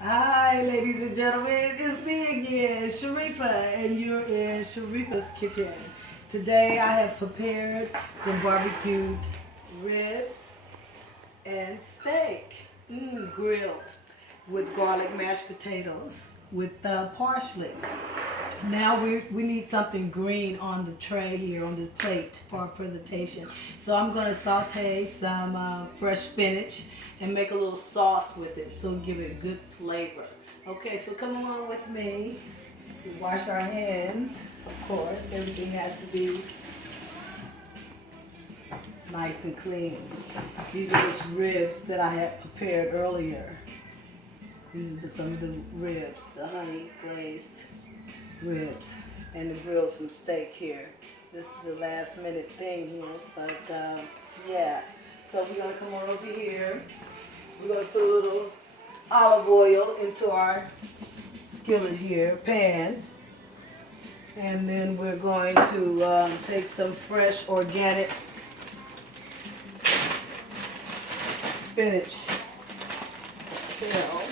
Hi, ladies and gentlemen. It's me again, Sherifa, and you're in Sherifa's kitchen. Today I have prepared some barbecued ribs and steak, grilled with garlic mashed potatoes with parsley. Now we need something green on the tray here, on the plate for our presentation. So I'm going to saute some fresh spinach and make a little sauce with it so give it good flavor. Okay, so come along with me. We wash our hands, of course. Everything has to be nice and clean. These are just ribs that I had prepared earlier. These are some of the ribs, the honey glazed ribs, and to grill some steak here. This is a last minute thing here, but yeah. So we're gonna come on over here. We're gonna put a little olive oil into our skillet here, pan, and then we're going to take some fresh organic spinach shell.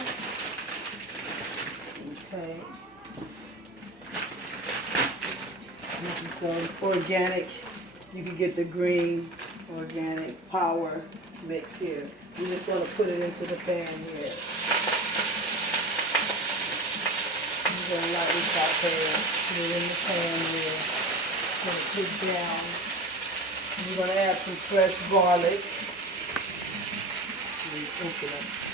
Okay. This is some organic. You can get the green organic power mix here. We're just going to put it into the pan here. You're going to lightly saute it. Put it in the pan here. Going to cook down. You're going to add some fresh garlic. Open it.